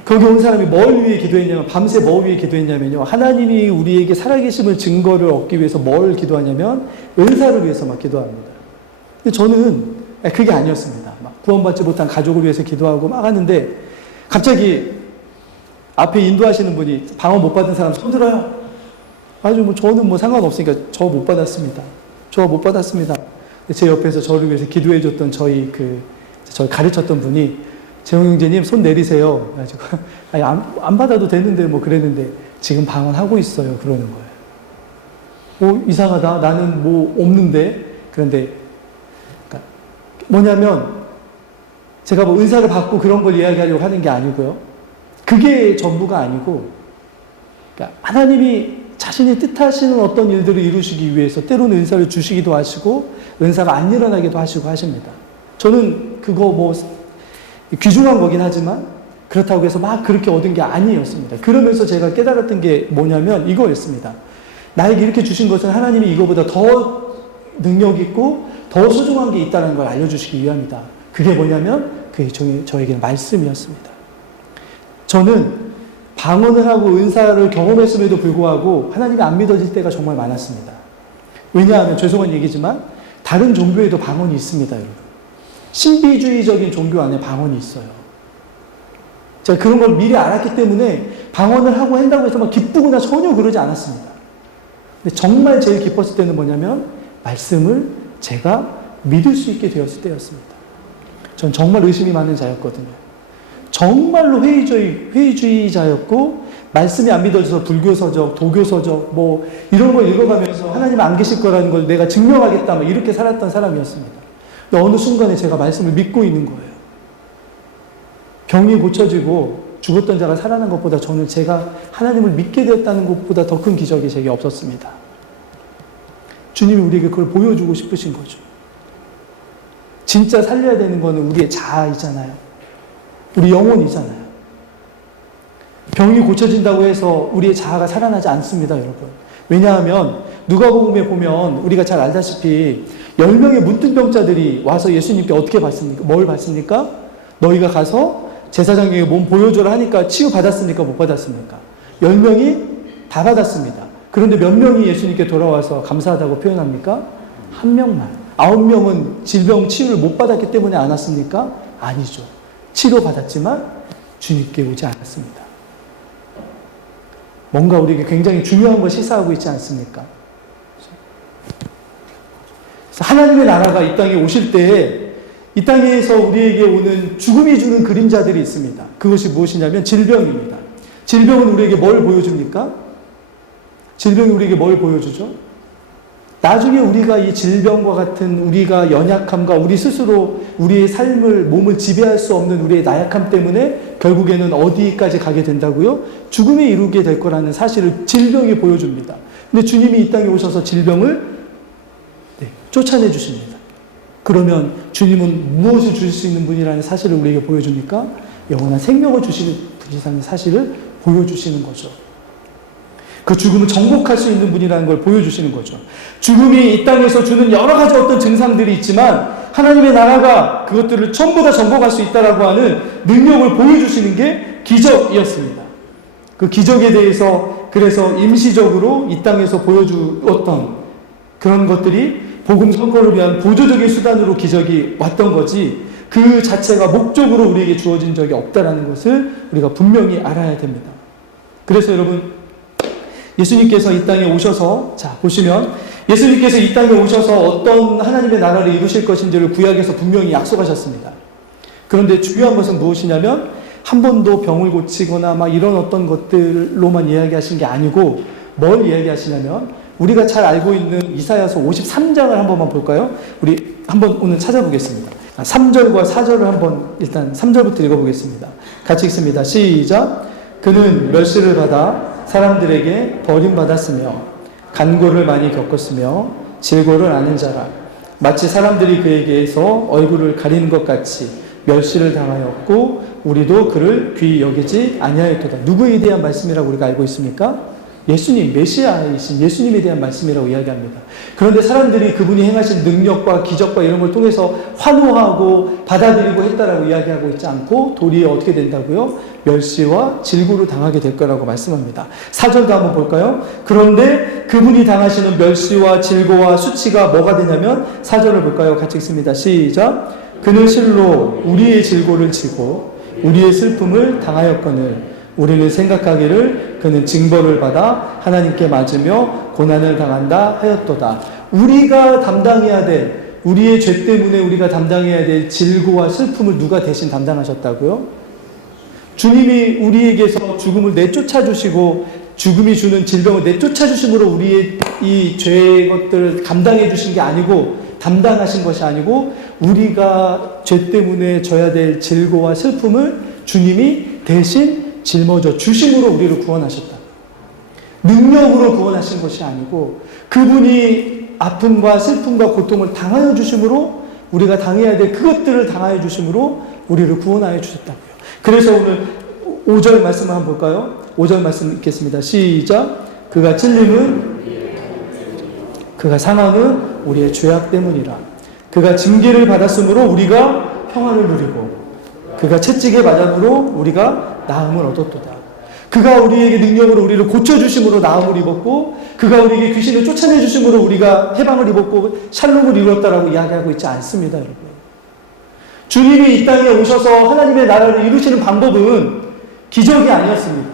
거기 온 사람이 뭘 위해 기도했냐면 밤새 뭐 위해 기도했냐면요. 하나님이 우리에게 살아계심을 증거를 얻기 위해서 뭘 기도하냐면 은사를 위해서 막 기도합니다. 근데 저는 그게 아니었습니다. 막 구원받지 못한 가족을 위해서 기도하고 막 하는데 갑자기 앞에 인도하시는 분이 방언 못 받은 사람 손 들어요. 아주 저는 상관없으니까 저 못 받았습니다. 저 못 받았습니다. 제 옆에서 저를 위해서 기도해줬던 저희 가르쳤던 분이 재홍 형제님 손 내리세요. 그래가지고 아니, 안 받아도 되는데 뭐 그랬는데 지금 방언하고 있어요. 그러는 거예요. 이상하다. 나는 뭐 없는데. 그런데 그러니까 뭐냐면 제가 뭐 은사를 받고 그런 걸 이야기하려고 하는 게 아니고요. 그게 전부가 아니고 그러니까 하나님이 자신이 뜻하시는 어떤 일들을 이루시기 위해서 때로는 은사를 주시기도 하시고 은사가 안 일어나기도 하시고 하십니다. 저는 그거 귀중한 거긴 하지만 그렇다고 해서 막 그렇게 얻은 게 아니었습니다. 그러면서 제가 깨달았던 게 뭐냐면 이거였습니다. 나에게 이렇게 주신 것은 하나님이 이거보다 더 능력 있고 더 소중한 게 있다는 걸 알려주시기 위함이다. 그게 뭐냐면 그게 저에게는 말씀이었습니다. 저는 방언을 하고 은사를 경험했음에도 불구하고 하나님이 안 믿어질 때가 정말 많았습니다. 왜냐하면 죄송한 얘기지만 다른 종교에도 방언이 있습니다, 여러분. 신비주의적인 종교 안에 방언이 있어요. 제가 그런 걸 미리 알았기 때문에 방언을 하고 한다고 해서 막 기쁘거나 전혀 그러지 않았습니다. 근데 정말 제일 기뻤을 때는 뭐냐면 말씀을 제가 믿을 수 있게 되었을 때였습니다. 전 정말 의심이 많은 자였거든요. 정말로 회의주의자였고 말씀이 안 믿어져서 불교서적, 도교서적 뭐 이런 걸 읽어가면서 하나님 안 계실 거라는 걸 내가 증명하겠다 뭐 이렇게 살았던 사람이었습니다. 근데 어느 순간에 제가 말씀을 믿고 있는 거예요. 병이 고쳐지고 죽었던 자가 살아난 것보다 저는 제가 하나님을 믿게 되었다는 것보다 더 큰 기적이 제게 없었습니다. 주님이 우리에게 그걸 보여주고 싶으신 거죠. 진짜 살려야 되는 거는 우리의 자아이잖아요. 우리 영혼이잖아요. 병이 고쳐진다고 해서 우리의 자아가 살아나지 않습니다, 여러분. 왜냐하면 누가복음에 보면 우리가 잘 알다시피 10명의 문둥병자들이 와서 예수님께 어떻게 받습니까? 뭘 받습니까? 너희가 가서 제사장에게 몸 보여줘라 하니까 치유받았습니까? 못 받았습니까? 10명이 다 받았습니다. 그런데 몇 명이 예수님께 돌아와서 감사하다고 표현합니까? 한 명만. 9명은 질병 치유를 못 받았기 때문에 안 왔습니까? 아니죠. 치료받았지만 주님께 오지 않았습니다. 뭔가 우리에게 굉장히 중요한 걸 시사하고 있지 않습니까? 그래서 하나님의 나라가 이 땅에 오실 때에 이 땅에서 우리에게 오는 죽음이 주는 그림자들이 있습니다. 그것이 무엇이냐면 질병입니다. 질병은 우리에게 뭘 보여줍니까? 질병이 우리에게 뭘 보여주죠? 나중에 우리가 이 질병과 같은 우리가 연약함과 우리 스스로 우리의 삶을, 몸을 지배할 수 없는 우리의 나약함 때문에 결국에는 어디까지 가게 된다고요? 죽음에 이르게 될 거라는 사실을 질병이 보여줍니다. 근데 주님이 이 땅에 오셔서 질병을 쫓아내 주십니다. 그러면 주님은 무엇을 주실 수 있는 분이라는 사실을 우리에게 보여줍니까? 영원한 생명을 주시는 분이라는 사실을 보여주시는 거죠. 그 죽음을 정복할 수 있는 분이라는 걸 보여주시는 거죠. 죽음이 이 땅에서 주는 여러 가지 어떤 증상들이 있지만 하나님의 나라가 그것들을 전부 다 정복할 수 있다라고 하는 능력을 보여주시는 게 기적이었습니다. 그 기적에 대해서 그래서 임시적으로 이 땅에서 보여주었던 그런 것들이 복음 선포를 위한 보조적인 수단으로 기적이 왔던 거지 그 자체가 목적으로 우리에게 주어진 적이 없다라는 것을 우리가 분명히 알아야 됩니다. 그래서 여러분 예수님께서 이 땅에 오셔서 자 보시면 예수님께서 이 땅에 오셔서 어떤 하나님의 나라를 이루실 것인지를 구약에서 분명히 약속하셨습니다. 그런데 중요한 것은 무엇이냐면 한 번도 병을 고치거나 막 이런 어떤 것들로만 이야기하신 게 아니고 뭘 이야기하시냐면 우리가 잘 알고 있는 이사야서 53장을 한 번만 볼까요? 우리 한번 오늘 찾아보겠습니다. 3절과 4절을 한번 일단 3절부터 읽어보겠습니다. 같이 읽습니다. 시작. 그는 멸시를 받아 사람들에게 버림받았으며 간고를 많이 겪었으며 질고를 아는 자라. 마치 사람들이 그에게서 얼굴을 가리는 것 같이 멸시를 당하였고 우리도 그를 귀히 여기지 아니하였도다. 누구에 대한 말씀이라고 우리가 알고 있습니까? 예수님, 메시아이신 예수님에 대한 말씀이라고 이야기합니다. 그런데 사람들이 그분이 행하신 능력과 기적과 이런 걸 통해서 환호하고 받아들이고 했다라고 이야기하고 있지 않고 도리어 어떻게 된다고요? 멸시와 질구를 당하게 될 거라고 말씀합니다. 4절도 한번 볼까요? 그런데 그분이 당하시는 멸시와 질고와 수치가 뭐가 되냐면 4절을 볼까요? 같이 읽습니다. 시작. 그는 실로 우리의 질고를 지고 우리의 슬픔을 당하였거늘 우리는 생각하기를 그는 징벌을 받아 하나님께 맞으며 고난을 당한다 하였도다. 우리가 담당해야 될 우리의 죄 때문에 우리가 담당해야 될 질고와 슬픔을 누가 대신 담당하셨다고요? 주님이 우리에게서 죽음을 내쫓아 주시고 죽음이 주는 질병을 내쫓아 주심으로 우리의 이 죄의 것들을 감당해 주신 게 아니고 담당하신 것이 아니고 우리가 죄 때문에 져야 될 질고와 슬픔을 주님이 대신 짊어져 주심으로 우리를 구원하셨다. 능력으로 구원하신 것이 아니고 그분이 아픔과 슬픔과 고통을 당하여 주심으로 우리가 당해야 될 그것들을 당하여 주심으로 우리를 구원하여 주셨다고요. 그래서 오늘 5절 말씀 한번 볼까요? 5절 말씀 읽겠습니다. 시작. 그가 찔림은 그가 상함은 우리의 죄악 때문이라. 그가 징계를 받았으므로 우리가 평안을 누리고 그가 채찍에 맞음으로 우리가 나음을 얻었도다. 그가 우리에게 능력으로 우리를 고쳐주심으로 나음을 입었고 그가 우리에게 귀신을 쫓아내주심으로 우리가 해방을 입었고 샬롬을 이루었다라고 이야기하고 있지 않습니다. 여러분. 주님이 이 땅에 오셔서 하나님의 나라를 이루시는 방법은 기적이 아니었습니다.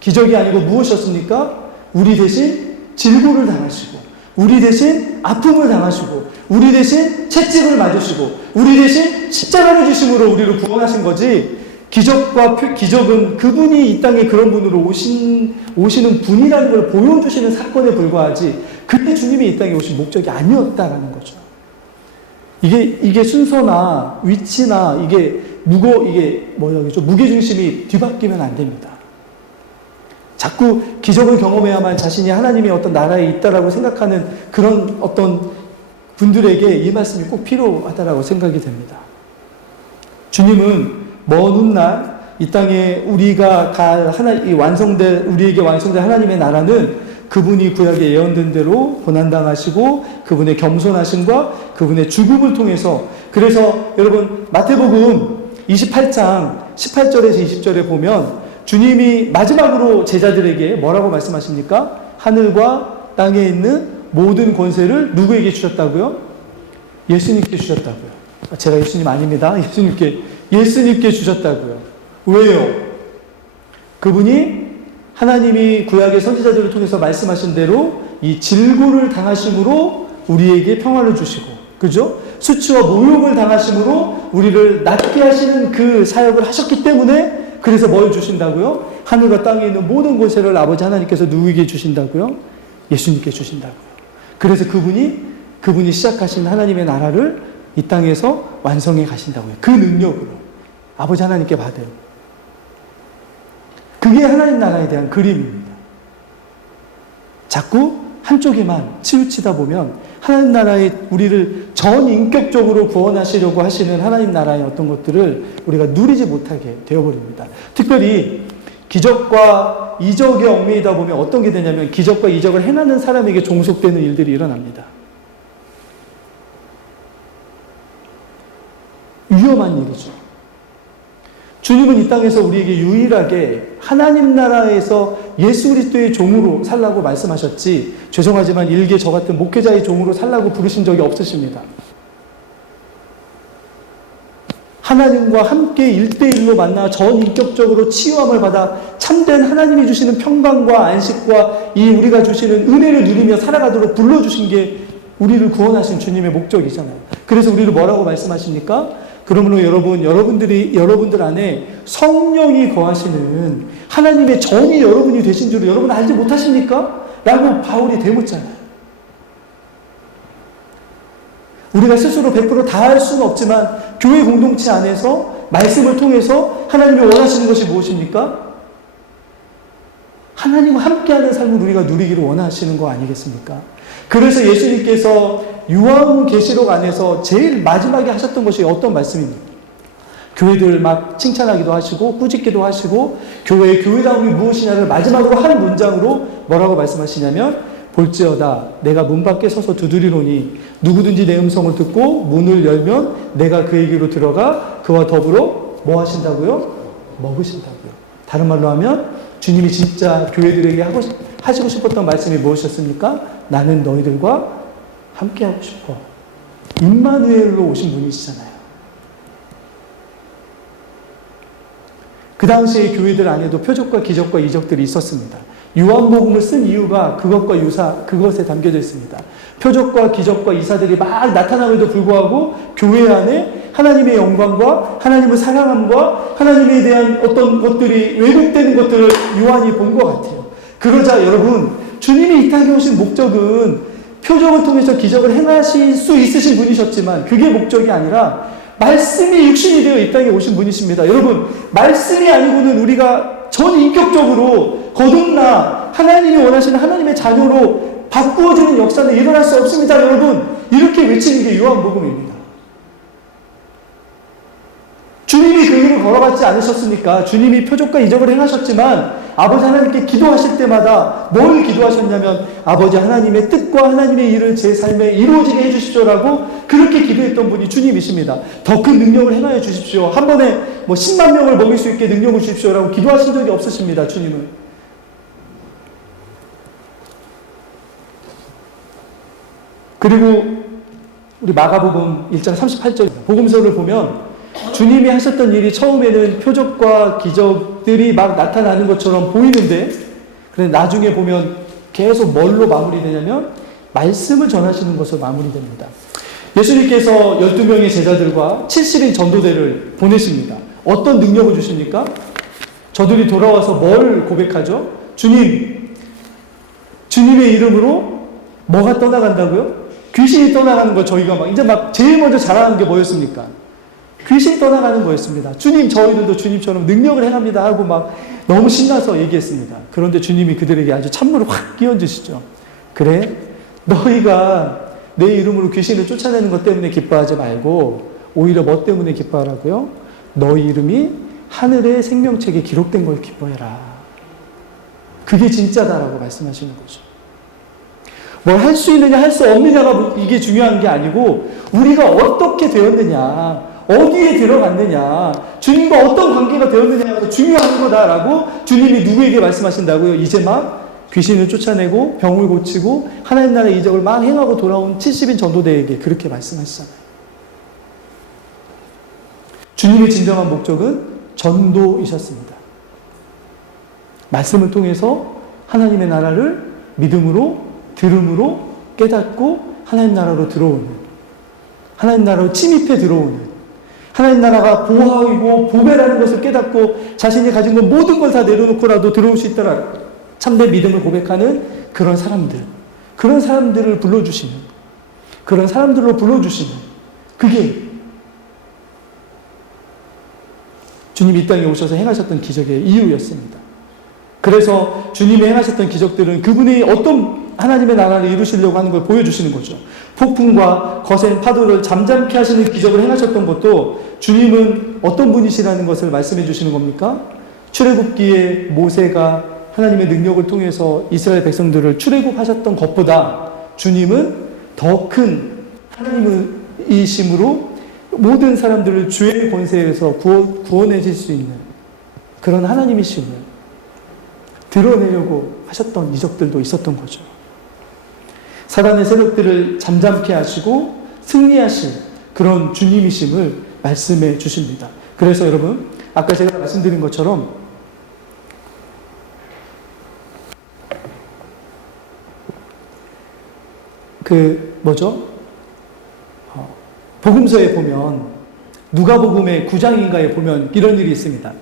기적이 아니고 무엇이었습니까? 우리 대신 질고를 당하시고 우리 대신 아픔을 당하시고 우리 대신 채찍을 맞으시고 우리 대신 십자가를 지심으로 우리를 구원하신 거지 기적은 그분이 이 땅에 그런 분으로 오시는 분이라는 걸 보여주시는 사건에 불과하지 그때 주님이 이 땅에 오신 목적이 아니었다라는 거죠. 이게 순서나 위치나 이게 무게중심이 뒤바뀌면 안 됩니다. 자꾸 기적을 경험해야만 자신이 하나님의 어떤 나라에 있다라고 생각하는 그런 어떤 분들에게 이 말씀이 꼭 필요하다라고 생각이 됩니다. 주님은 먼 훗날 이 땅에 우리가 우리에게 완성될 하나님의 나라는 그분이 구약에 예언된 대로 고난당하시고 그분의 겸손하심과 그분의 죽음을 통해서, 그래서 여러분 마태복음 28장 18절에서 20절에 보면 주님이 마지막으로 제자들에게 뭐라고 말씀하십니까? 하늘과 땅에 있는 모든 권세를 누구에게 주셨다고요? 예수님께 주셨다고요. 제가 예수님 아닙니다. 예수님께 주셨다고요. 왜요? 그분이 하나님이 구약의 선지자들을 통해서 말씀하신 대로 이 질고를 당하심으로 우리에게 평화를 주시고, 그죠? 수치와 모욕을 당하심으로 우리를 낫게 하시는 그 사역을 하셨기 때문에, 그래서 뭘 주신다고요? 하늘과 땅에 있는 모든 권세를 아버지 하나님께서 누구에게 주신다고요? 예수님께 주신다고요. 그래서 그분이 시작하신 하나님의 나라를 이 땅에서 완성해 가신다고요. 그 능력으로 아버지 하나님께 받아요. 그게 하나님 나라에 대한 그림입니다. 자꾸 한쪽에만 치우치다 보면 하나님 나라에 우리를 전인격적으로 구원하시려고 하시는 하나님 나라의 어떤 것들을 우리가 누리지 못하게 되어버립니다. 특별히 기적과 이적에 얽매이다 보면 어떤 게 되냐면 기적과 이적을 행하는 사람에게 종속되는 일들이 일어납니다. 위험한 일이죠. 주님은 이 땅에서 우리에게 유일하게 하나님 나라에서 예수 그리스도의 종으로 살라고 말씀하셨지, 죄송하지만 일개 저 같은 목회자의 종으로 살라고 부르신 적이 없으십니다. 하나님과 함께 1대1로 만나 전인격적으로 치유함을 받아 참된 하나님이 주시는 평강과 안식과 이 우리가 주시는 은혜를 누리며 살아가도록 불러주신 게 우리를 구원하신 주님의 목적이잖아요. 그래서 우리를 뭐라고 말씀하십니까? 그러므로 여러분들 안에 성령이 거하시는 하나님의 전이 여러분이 되신 줄을 여러분 알지 못하십니까? 라고 바울이 되묻잖아요. 우리가 스스로 100% 다 할 수는 없지만 교회 공동체 안에서 말씀을 통해서 하나님이 원하시는 것이 무엇입니까? 하나님과 함께하는 삶을 우리가 누리기를 원하시는 거 아니겠습니까? 그래서 예수님께서 요한계시록 안에서 제일 마지막에 하셨던 것이 어떤 말씀입니까? 교회들 막 칭찬하기도 하시고 꾸짖기도 하시고 교회의 교회다움이 무엇이냐를 마지막으로 한 문장으로 뭐라고 말씀하시냐면, 볼지어다 내가 문 밖에 서서 두드리노니 누구든지 내 음성을 듣고 문을 열면 내가 그에게로 들어가 그와 더불어 뭐 하신다고요? 먹으신다고요. 다른 말로 하면 주님이 진짜 교회들에게 하시고 싶었던 말씀이 무엇이었습니까? 나는 너희들과 함께하고 싶어. 임마누엘로 오신 분이시잖아요. 그 당시에 교회들 안에도 표적과 기적과 이적들이 있었습니다. 요한복음을 쓴 이유가 그것에 담겨져 있습니다. 표적과 기적과 이사들이 막 나타남에도 불구하고 교회 안에 하나님의 영광과 하나님을 사랑함과 하나님에 대한 어떤 것들이 왜곡되는 것들을 요한이 본 것 같아요. 그러자 여러분, 주님이 이 땅에 오신 목적은 표적을 통해서 기적을 행하실 수 있으신 분이셨지만 그게 목적이 아니라 말씀이 육신이 되어 이 땅에 오신 분이십니다. 여러분, 말씀이 아니고는 우리가 전인격적으로 거듭나 하나님이 원하시는 하나님의 자녀로 바꾸어지는 역사는 일어날 수 없습니다. 여러분, 이렇게 외치는 게 요한복음입니다. 주님이 그 길을 걸어갔지 않으셨습니까? 주님이 표적과 이적을 행하셨지만 아버지 하나님께 기도하실 때마다 뭘 기도하셨냐면, 아버지 하나님의 뜻과 하나님의 일을 제 삶에 이루어지게 해주십시오라고 그렇게 기도했던 분이 주님이십니다. 더 큰 능력을 행하여 주십시오. 한 번에 10만 명을 먹일 수 있게 능력을 주십시오라고 기도하신 적이 없으십니다. 주님은. 그리고 우리 마가복음 1장 38절 복음서를 보면 주님이 하셨던 일이 처음에는 표적과 기적들이 막 나타나는 것처럼 보이는데, 그런데 나중에 보면 계속 뭘로 마무리되냐면 말씀을 전하시는 것으로 마무리됩니다. 예수님께서 12명의 제자들과 70인 전도대를 보내십니다. 어떤 능력을 주십니까? 저들이 돌아와서 뭘 고백하죠? 주님의 이름으로 뭐가 떠나간다고요? 귀신이 떠나가는 걸 저희가 이제 제일 먼저 자랑하는 게 뭐였습니까? 귀신이 떠나가는 거였습니다. 주님, 저희들도 주님처럼 능력을 행합니다 하고 막 너무 신나서 얘기했습니다. 그런데 주님이 그들에게 아주 찬물을 확 끼얹으시죠. 그래? 너희가 내 이름으로 귀신을 쫓아내는 것 때문에 기뻐하지 말고 오히려 뭐 때문에 기뻐하라고요? 너희 이름이 하늘의 생명책에 기록된 걸 기뻐해라. 그게 진짜다라고 말씀하시는 거죠. 뭘 할 수 있느냐 할 수 없느냐가 이게 중요한 게 아니고 우리가 어떻게 되었느냐, 어디에 들어갔느냐, 주님과 어떤 관계가 되었느냐가 중요한 거다라고 주님이 누구에게 말씀하신다고요? 이제 막 귀신을 쫓아내고 병을 고치고 하나님 나라의 이적을 막 행하고 돌아온 70인 전도대에게 그렇게 말씀하시잖아요. 주님의 진정한 목적은 전도이셨습니다. 말씀을 통해서 하나님의 나라를 믿음으로 들음으로 깨닫고 하나님 나라로 들어오는, 하나님 나라로 침입해 들어오는, 하나님 나라가 보화이고 보배라는 것을 깨닫고 자신이 가진 것 모든 걸 다 내려놓고라도 들어올 수 있더라 참된 믿음을 고백하는 그런 사람들, 그런 사람들을 불러주시는, 그런 사람들로 불러주시는, 그게 주님이 이 땅에 오셔서 행하셨던 기적의 이유였습니다. 그래서 주님이 행하셨던 기적들은 그분이 어떤 하나님의 나라를 이루시려고 하는 걸 보여주시는 거죠. 폭풍과 거센 파도를 잠잠케 하시는 기적을 행하셨던 것도 주님은 어떤 분이시라는 것을 말씀해 주시는 겁니까? 출애굽기에 모세가 하나님의 능력을 통해서 이스라엘 백성들을 출애굽하셨던 것보다 주님은 더 큰 하나님이심으로 모든 사람들을 주의 권세에서 구원해질 수 있는 그런 하나님이심을 드러내려고 하셨던 이적들도 있었던 거죠. 사단의 세력들을 잠잠케 하시고 승리하신 그런 주님이심을 말씀해 주십니다. 그래서 여러분, 아까 제가 말씀드린 것처럼 복음서에 보면 누가복음의 9장인가에 보면 이런 일이 있습니다.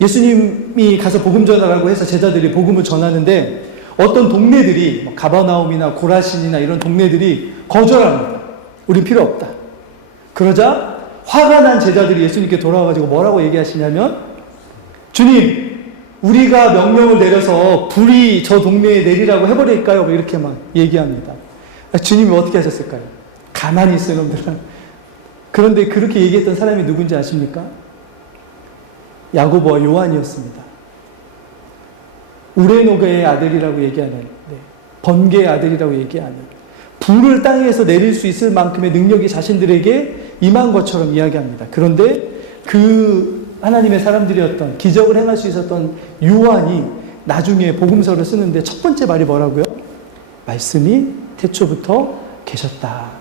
예수님이 가서 복음 전하라고 해서 제자들이 복음을 전하는데 어떤 동네들이 가버나움이나 고라신이나 이런 동네들이 거절합니다. 우린 필요 없다. 그러자 화가 난 제자들이 예수님께 돌아와가지고 뭐라고 얘기하시냐면, 주님, 우리가 명령을 내려서 불이 저 동네에 내리라고 해버릴까요? 이렇게 막 얘기합니다. 주님이 어떻게 하셨을까요? 가만히 있어 놈들아. 그런데 그렇게 얘기했던 사람이 누군지 아십니까? 야고보와 요한이었습니다. 우레노가의 아들이라고 얘기하는, 번개의 아들이라고 얘기하는, 불을 땅에서 내릴 수 있을 만큼의 능력이 자신들에게 임한 것처럼 이야기합니다. 그런데 그 하나님의 사람들이었던, 기적을 행할 수 있었던 요한이 나중에 복음서를 쓰는데 첫 번째 말이 뭐라고요? 말씀이 태초부터 계셨다.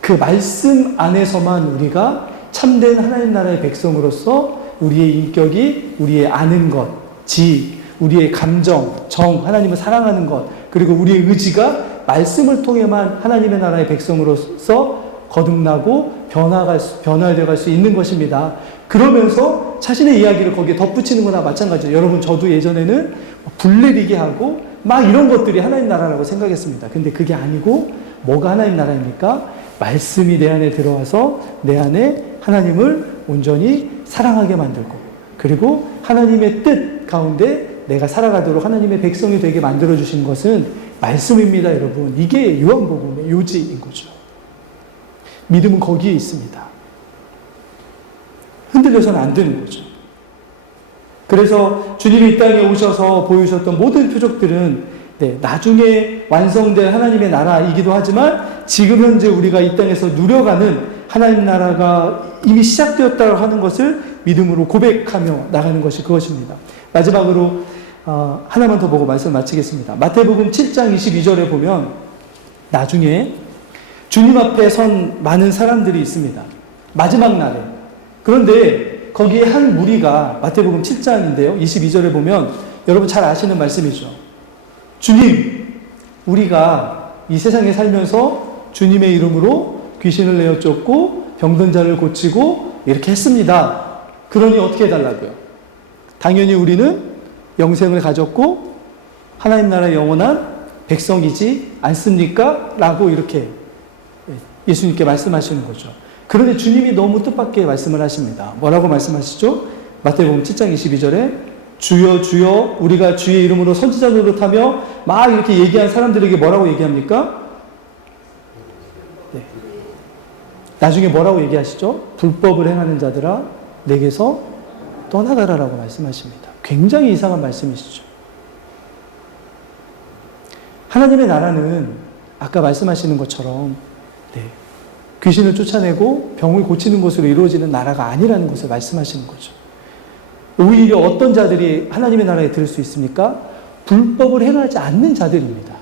그 말씀 안에서만 우리가 참된 하나님 나라의 백성으로서 우리의 인격이, 우리의 아는 것, 지, 우리의 감정, 정, 하나님을 사랑하는 것, 그리고 우리의 의지가 말씀을 통해만 하나님의 나라의 백성으로서 거듭나고 변화되어갈 수 있는 것입니다. 그러면서 자신의 이야기를 거기에 덧붙이는 거나 마찬가지예요. 여러분, 저도 예전에는 불 내리게 하고 막 이런 것들이 하나님 나라라고 생각했습니다. 근데 그게 아니고 뭐가 하나님 나라입니까? 말씀이 내 안에 들어와서 내 안에 하나님을 온전히 사랑하게 만들고, 그리고 하나님의 뜻 가운데 내가 살아가도록 하나님의 백성이 되게 만들어주신 것은 말씀입니다, 여러분. 이게 요한복음의 요지인 거죠. 믿음은 거기에 있습니다. 흔들려서는 안 되는 거죠. 그래서 주님이 이 땅에 오셔서 보여주셨던 모든 표적들은 나중에 완성될 하나님의 나라이기도 하지만 지금 현재 우리가 이 땅에서 누려가는 하나님 나라가 이미 시작되었다고 하는 것을 믿음으로 고백하며 나가는 것이 그것입니다. 마지막으로 하나만 더 보고 말씀 마치겠습니다. 마태복음 7장 22절에 보면 나중에 주님 앞에 선 많은 사람들이 있습니다. 마지막 날에. 그런데 거기에 한 무리가, 마태복음 7장인데요. 22절에 보면 여러분 잘 아시는 말씀이죠. 주님, 우리가 이 세상에 살면서 주님의 이름으로 귀신을 내어 쫓고 병든 자를 고치고 이렇게 했습니다. 그러니 어떻게 해달라고요? 당연히 우리는 영생을 가졌고 하나님 나라의 영원한 백성이지 않습니까? 라고 이렇게 예수님께 말씀하시는 거죠. 그런데 주님이 너무 뜻밖의 말씀을 하십니다. 뭐라고 말씀하시죠? 마태복음 7장 22절에 주여 주여 우리가 주의 이름으로 선지자 노릇하며 막 이렇게 얘기한 사람들에게 뭐라고 얘기합니까? 네. 나중에 뭐라고 얘기하시죠? 불법을 행하는 자들아 내게서 떠나가라라고 말씀하십니다. 굉장히 이상한 말씀이시죠. 하나님의 나라는 아까 말씀하시는 것처럼 귀신을 쫓아내고 병을 고치는 것으로 이루어지는 나라가 아니라는 것을 말씀하시는 거죠. 오히려 어떤 자들이 하나님의 나라에 들을 수 있습니까? 불법을 행하지 않는 자들입니다.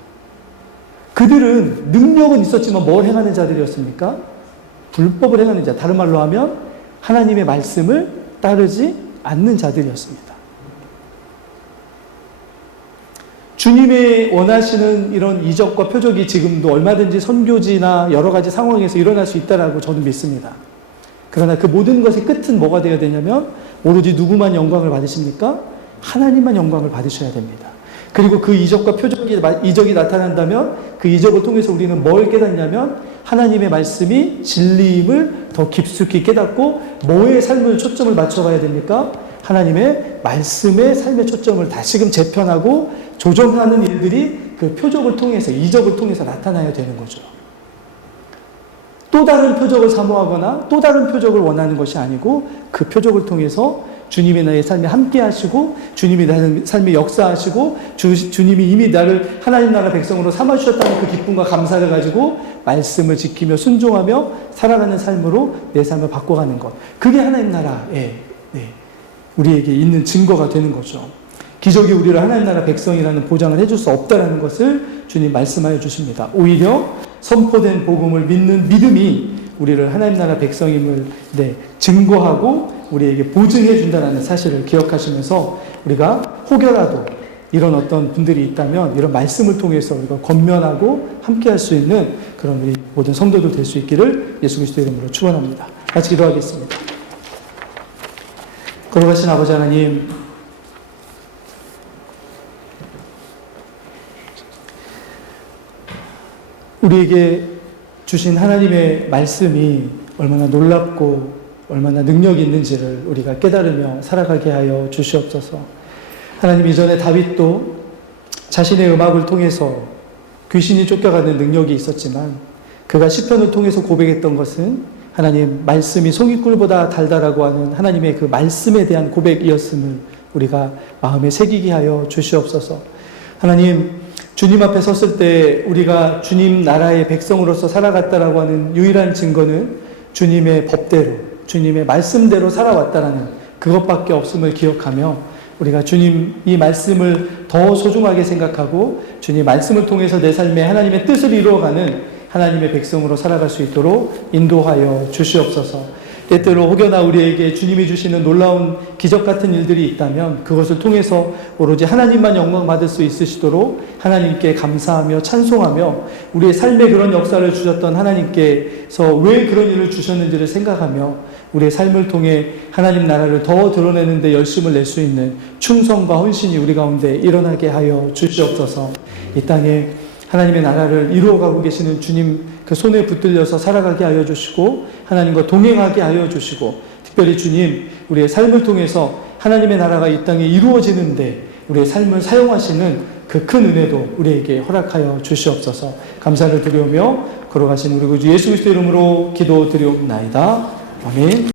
그들은 능력은 있었지만 뭘 행하는 자들이었습니까? 불법을 행하는 자. 다른 말로 하면 하나님의 말씀을 따르지 않는 자들이었습니다. 주님의 원하시는 이런 이적과 표적이 지금도 얼마든지 선교지나 여러 가지 상황에서 일어날 수 있다라고 저는 믿습니다. 그러나 그 모든 것의 끝은 뭐가 되어야 되냐면 오로지 누구만 영광을 받으십니까? 하나님만 영광을 받으셔야 됩니다. 그리고 그 이적과 이적이 나타난다면 그 이적을 통해서 우리는 뭘 깨닫냐면 하나님의 말씀이 진리임을 더 깊숙이 깨닫고 뭐의 삶을 초점을 맞춰가야 됩니까? 하나님의 말씀의 삶의 초점을 다시금 재편하고 조정하는 일들이 그 표적을 통해서 이적을 통해서 나타나야 되는 거죠. 또 다른 표적을 사모하거나 또 다른 표적을 원하는 것이 아니고 그 표적을 통해서 주님이 나의 삶에 함께 하시고 주님이 나의 삶에 역사하시고 주님이 이미 나를 하나님 나라 백성으로 삼아주셨다는 그 기쁨과 감사를 가지고 말씀을 지키며 순종하며 살아가는 삶으로 내 삶을 바꿔가는 것. 그게 하나님 나라에 우리에게 있는 증거가 되는 거죠. 기적이 우리를 하나님 나라 백성이라는 보장을 해줄 수 없다는 것을 주님 말씀하여 주십니다. 오히려 선포된 복음을 믿는 믿음이 우리를 하나님 나라 백성임을 증거하고 우리에게 보증해 준다는 사실을 기억하시면서 우리가 혹여라도 이런 어떤 분들이 있다면 이런 말씀을 통해서 우리가 권면하고 함께 할 수 있는 그런 우리 모든 성도들 될 수 있기를 예수 그리스도의 이름으로 축원합니다. 같이 기도하겠습니다. 거룩하신 아버지 하나님, 우리에게 주신 하나님의 말씀이 얼마나 놀랍고 얼마나 능력이 있는지를 우리가 깨달으며 살아가게 하여 주시옵소서. 하나님, 이전에 다윗도 자신의 음악을 통해서 귀신이 쫓겨가는 능력이 있었지만 그가 시편을 통해서 고백했던 것은 하나님 말씀이 송이꿀보다 달다라고 하는 하나님의 그 말씀에 대한 고백이었음을 우리가 마음에 새기게 하여 주시옵소서. 하나님, 주님 앞에 섰을 때 우리가 주님 나라의 백성으로서 살아갔다라고 하는 유일한 증거는 주님의 법대로, 주님의 말씀대로 살아왔다라는 그것밖에 없음을 기억하며 우리가 주님 이 말씀을 더 소중하게 생각하고 주님 말씀을 통해서 내 삶에 하나님의 뜻을 이루어가는 하나님의 백성으로 살아갈 수 있도록 인도하여 주시옵소서. 때때로 혹여나 우리에게 주님이 주시는 놀라운 기적 같은 일들이 있다면 그것을 통해서 오로지 하나님만 영광 받을 수 있으시도록 하나님께 감사하며 찬송하며 우리의 삶에 그런 역사를 주셨던 하나님께서 왜 그런 일을 주셨는지를 생각하며 우리의 삶을 통해 하나님 나라를 더 드러내는 데 열심을 낼 수 있는 충성과 헌신이 우리 가운데 일어나게 하여 주시옵소서. 이 땅에 하나님의 나라를 이루어가고 계시는 주님 그 손에 붙들려서 살아가게 하여 주시고 하나님과 동행하게 하여 주시고 특별히 주님 우리의 삶을 통해서 하나님의 나라가 이 땅에 이루어지는데 우리의 삶을 사용하시는 그 큰 은혜도 우리에게 허락하여 주시옵소서. 감사를 드리오며 걸어가신 우리 구주 예수 그리스도 이름으로 기도드리옵나이다. 아멘.